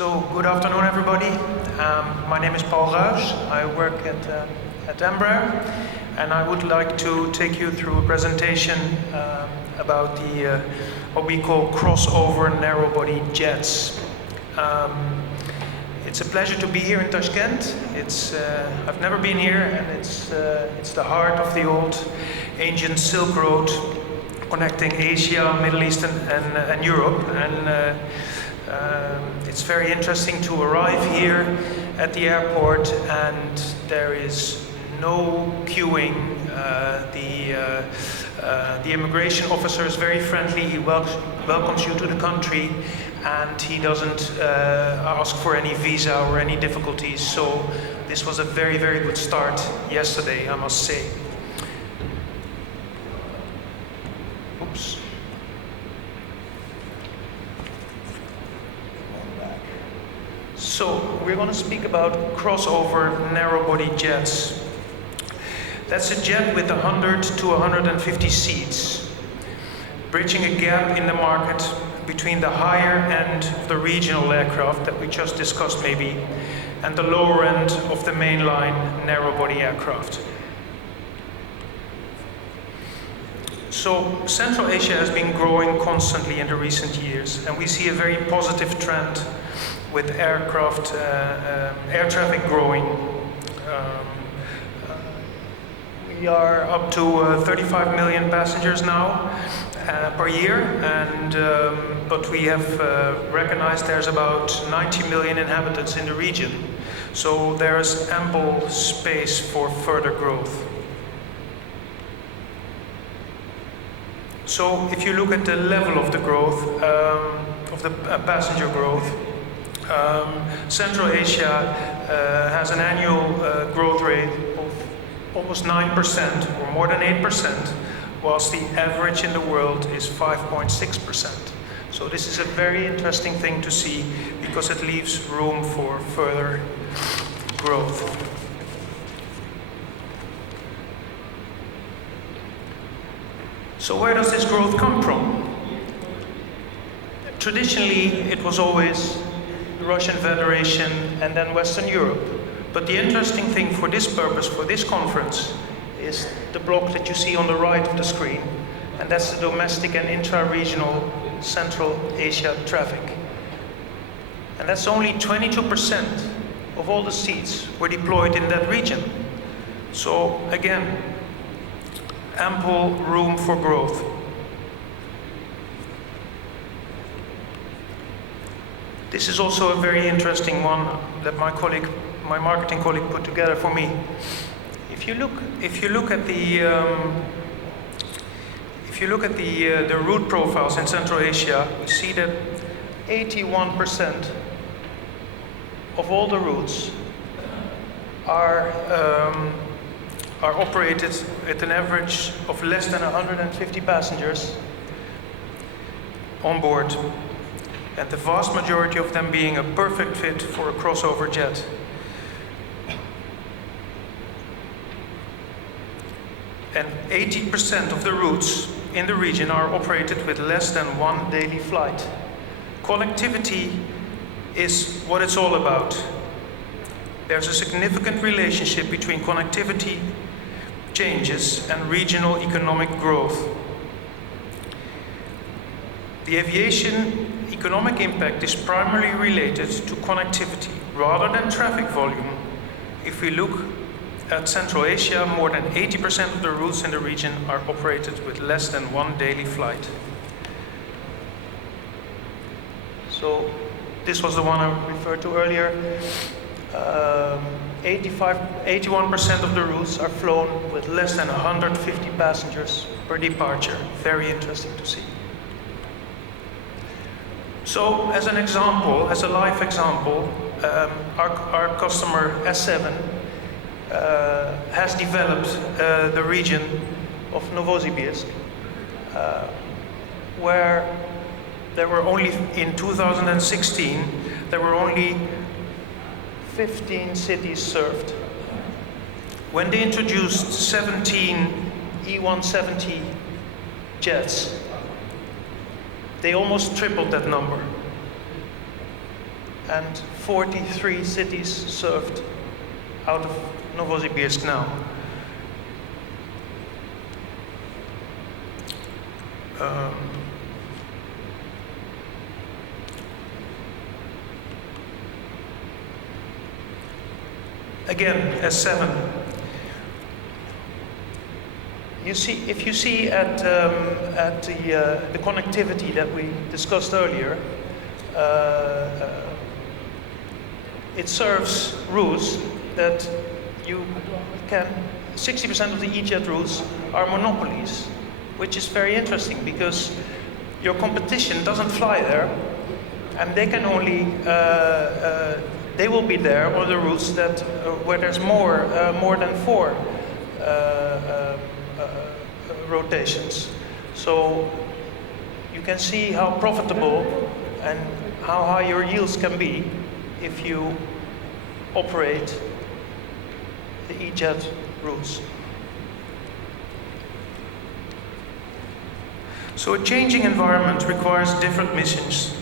So, good afternoon, everybody. My name is Ruys. I work at Embraer, and I would like to take you through a presentation about the what we call crossover narrow-body jets. It's a pleasure to be here in Tashkent. I've never been here, and it's the heart of the old ancient Silk Road connecting Asia, Middle East, and Europe. And it's very interesting to arrive here at the airport, and there is no queuing. The immigration officer is very friendly. He welcomes you to the country, and he doesn't ask for any visa or any difficulties. So this was a very, very good start yesterday, I must say. Oops. So we're going to speak about crossover narrow-body jets. That's a jet with 100 to 150 seats, bridging a gap in the market between the higher end of the regional aircraft that we just discussed maybe, and the lower end of the mainline narrow-body aircraft. So Central Asia has been growing constantly in the recent years, and we see a very positive trend with air traffic growing. We are up to 35 million passengers now per year, and but we have recognized there's about 90 million inhabitants in the region, so there's ample space for further growth. So if you look at the level of the growth, of the passenger growth, Central Asia has an annual growth rate of almost 9% or more than 8%, whilst the average in the world is 5.6%. So this is a very interesting thing to see because it leaves room for further growth. So where does this growth come from? Traditionally, it was always the Russian Federation and then Western Europe. But the interesting thing for this purpose, for this conference, is the block that you see on the right of the screen, and that's the domestic and intra-regional Central Asia traffic. And that's only 22% of all the seats were deployed in that region. So again, ample room for growth. This is also a very interesting one that my marketing colleague put together for me. If you look at the route profiles in Central Asia, we see that 81% of all the routes are operated at an average of less than 150 passengers on board, and the vast majority of them being a perfect fit for a crossover jet. And 80% of the routes in the region are operated with less than one daily flight. Connectivity is what it's all about. There's a significant relationship between connectivity changes and regional economic growth. The aviation economic impact is primarily related to connectivity rather than traffic volume. If we look at Central Asia, more than 80% of the routes in the region are operated with less than one daily flight. So this was the one I referred to earlier. 81% of the routes are flown with less than 150 passengers per departure. Very interesting to see. So, as an example, as a live example, our customer S7 has developed the region of Novosibirsk, where there were only, in 2016, there were only 15 cities served. When they introduced 17 E170 jets, they almost tripled that number. and 43 cities served out of Novosibirsk now. Again, S7. You see, if you see at the connectivity that we discussed earlier, it serves routes that you can. 60% of the E-jet routes are monopolies, which is very interesting because your competition doesn't fly there, and they can only. They will be there on the routes that where there's more than 4 rotations. So you can see how profitable and how high your yields can be if you operate the E-jet routes. So a changing environment requires different missions.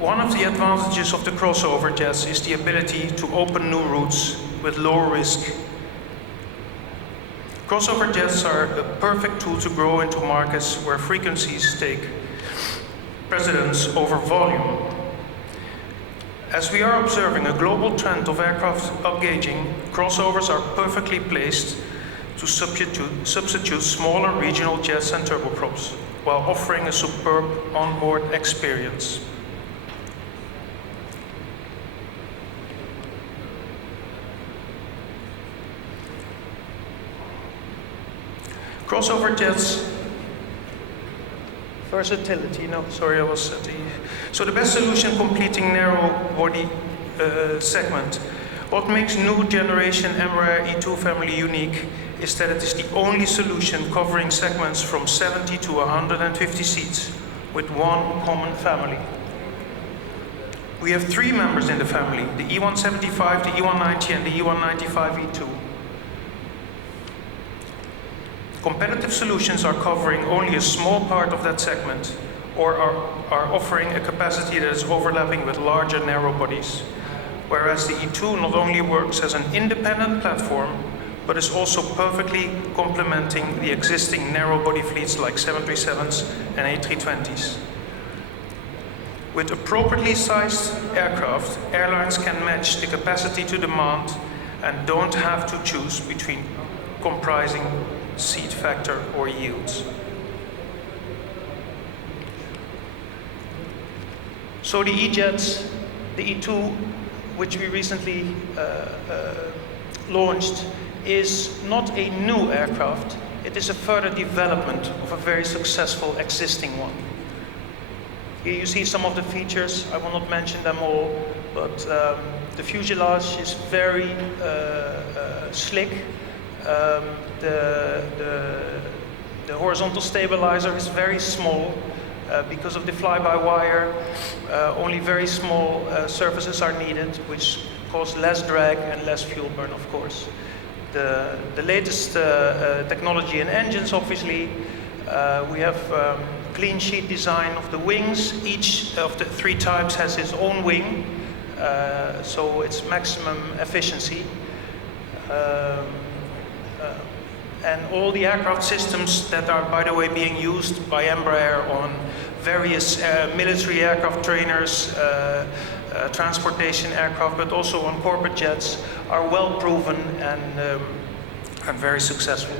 One of the advantages of the crossover jets is the ability to open new routes with low risk. Crossover jets are a perfect tool to grow into markets where frequencies take precedence over volume. As we are observing a global trend of aircraft upgauging, crossovers are perfectly placed to substitute smaller regional jets and turboprops, while offering a superb onboard experience. Crossover jets, versatility, no, sorry, I was at the... So the best solution completing narrow body segment. What makes new generation Embraer E2 family unique is that it is the only solution covering segments from 70 to 150 seats with one common family. We have 3 members in the family, the E175, the E190 and the E195 E2. Competitive solutions are covering only a small part of that segment or are offering a capacity that is overlapping with larger narrow bodies, whereas the E2 not only works as an independent platform, but is also perfectly complementing the existing narrow body fleets like 737s and A320s. With appropriately sized aircraft, airlines can match the capacity to demand and don't have to choose between comprising seat factor or yields. So the E-jets, the E2, which we recently launched, is not a new aircraft. It is a further development of a very successful existing one. Here you see some of the features. I will not mention them all, but the fuselage is very slick. The horizontal stabilizer is very small because of the fly-by-wire. Only very small surfaces are needed, which cause less drag and less fuel burn, of course. The latest technology in engines, obviously, we have clean sheet design of the wings. Each of the 3 types has its own wing, so it's maximum efficiency. And all the aircraft systems that are, by the way, being used by Embraer on various military aircraft trainers, transportation aircraft, but also on corporate jets, are well proven and very successful.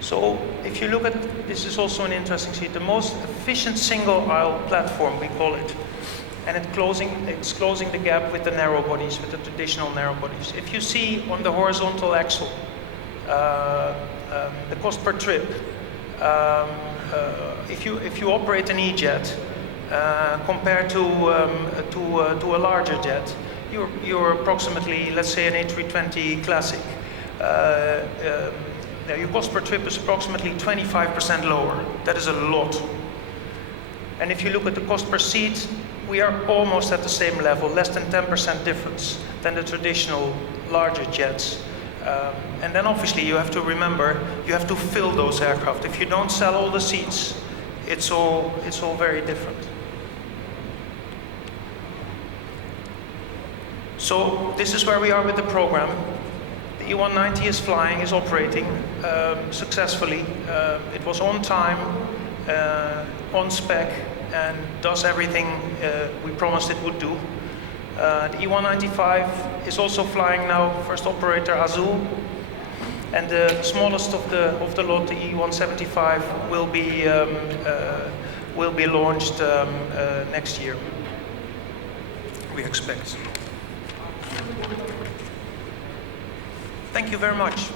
So if you look at, this is also an interesting sheet, the most efficient single aisle platform, we call it. And it's closing the gap with the narrow bodies, with the traditional narrow bodies. If you see on the horizontal axle, the cost per trip, if you operate an E-jet compared to a larger jet, you're approximately, let's say, an A320 Classic. Your cost per trip is approximately 25% lower. That is a lot. And if you look at the cost per seat, we are almost at the same level, less than 10% difference than the traditional larger jets. And then obviously you have to remember, you have to fill those aircraft. If you don't sell all the seats, it's all very different. So this is where we are with the program. The E190 is flying, is operating successfully. It was on time, on spec, and does everything we promised it would do. The E195 is also flying now, first operator Azul, and the smallest of the lot, the E175, will be launched next year, we expect. Thank you very much.